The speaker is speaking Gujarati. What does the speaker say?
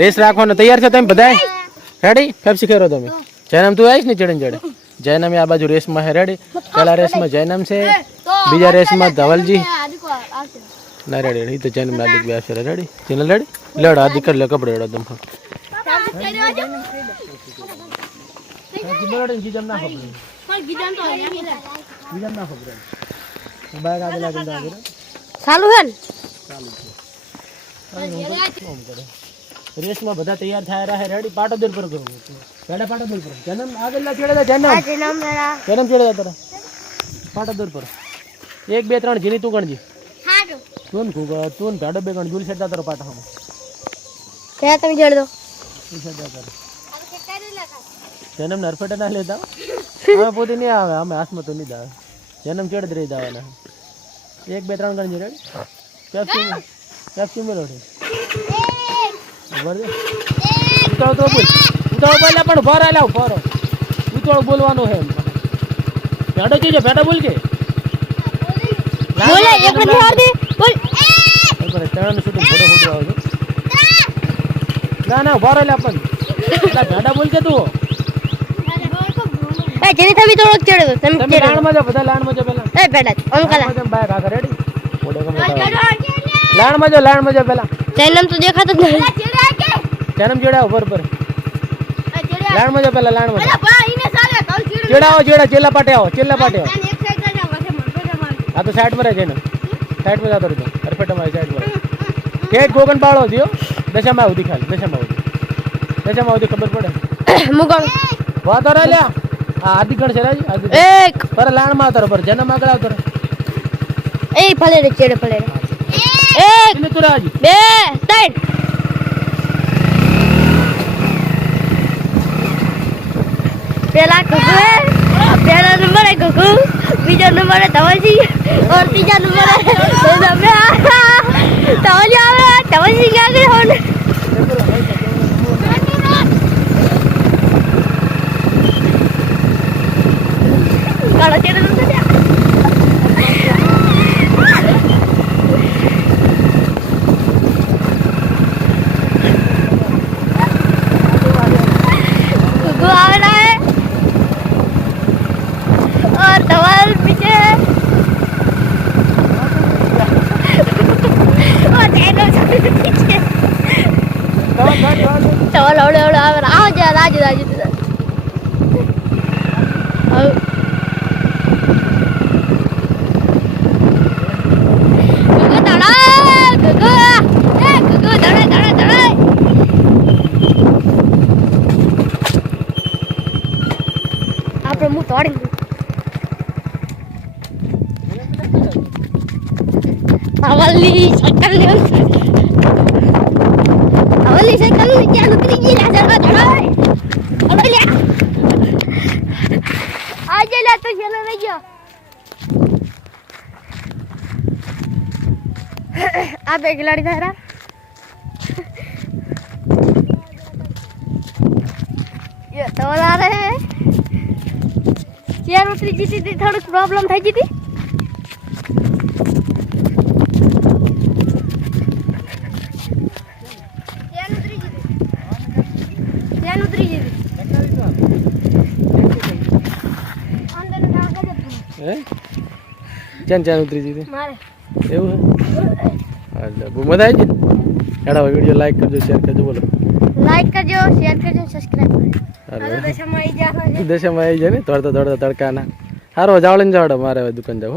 રેસ રાખવાનો તૈયાર છો તમે બધા? રેડી? ફેફસી ખેરો તમે. જૈનમ તું આવીશ ને ચડન ચડે. જૈનમ આ બાજુ રેસમાં હે રેડી. પહેલા રેસમાં જૈનમ છે, બીજા રેસમાં ધવલજી. ના રેડી તો જૈનમ નાલિક બે આવશે રેડી. Channel ready? લડ આદિ કર લે કપડે રેડો તમે. જીજમ ના ખબર. જીજમ ના ખબર. બાઈક આગળ આગળ આગળ. ચાલુ હે ને? ચાલુ છે. રેસમાં બધા તૈયાર થયા રહે રેડી. પાટોદર પર ગયો પેડા પાટોદર પર જન્મ આગળ ના છેડે જન્મ જન્મ છેડે તારા પાટોદર પર 1 2 3 જીની તું ગણજી. હાજો તું કુગા તું ભાડો બે ગણ જુલ છેડા તારો પાટામાં કે તમે છેડ દો છેડા તારો જન્મ નરફેટા ના લેતા અમે પોતે નહીં આવે અમે હાથમાં તો નહીં આવે જન્મ છેડ જ રહી દાવાના 1 2 3 ગણજી રેડી. પેપ્સી મેલો રે ઉતાળો તો બોલ ઉતાળો બોલ્યા પણ ભર આલ્યા ભરો ઉતાળો બોલવાનું છે ભેડો છે ભેડો બોલ કે બોલે એક મિનિટ યાર દે બોલ પર તણ સુધી ફોટો ફોટો આવે ના ભર આલ્યા પણ એટલે ભેડા બોલ કે તું એ જેની થવી થોડોક ચડે તો તમે લાણમાં જો બધા લાણમાં જો પેલા એ બેડા અંકલ તમે બાય કાકા રેડી ફોટો કમ લાણમાં જો પેલા જૈનમ તો દેખાતો જ નહીં જન્મ જોડા ઉપર પર લાણમાં જો પેલા લાણમાં ચેડાવો ચેલા પાટે આવો આ તો સાઈડ પર છે ને સાઈડ પર જતો રહેજો પરફેક્ટ અમારી સાઈડ પર કેટ ગોગન પાળો દિયો દશામાં આવતી ખાલી દશામાં આવતી ખબર પડે મુગણ વાતો રે લ્યા આ આદિ ગણ છે રાજી આદિ એક પર લાણમાં આવતો પર જન્મ આગળ આવતો એ ભલે રે ચેડે ભલે એક ને તું રાજી 2 3 पहला नंबर है कुकू, बीजा नंबर है तवलजी और तीजा नंबर है तवली आवे तवलजी क्या करे होने काला चेहरा नंबर क्या कुकू आवे ना और तवल पीछे और तेरे पीछे तवल ओड़े आवे राजू આપણે મું તોડી Awali cycle ni jangan uti gila jangan teroi. Awali. Aja lah tu jalan aja. आप एक खिलाड़ी था यार ये तो आ रहे हैं चेयर उतरी जीती थी थोड़ी प्रॉब्लम था जीती ચાન ઉતરી જતી મારે એવું હે એટલે બહુ મજા આવી ગઈ હેડા વિડિયો લાઈક કરજો શેર કરજો બોલો લાઈક કરજો શેર કરજો સબસ્ક્રાઇબ કરજો દશામાં આવી જાય ને દોડતા તડકાના સારો જાવળે જાવડો મારે હવે દુકાન જાવ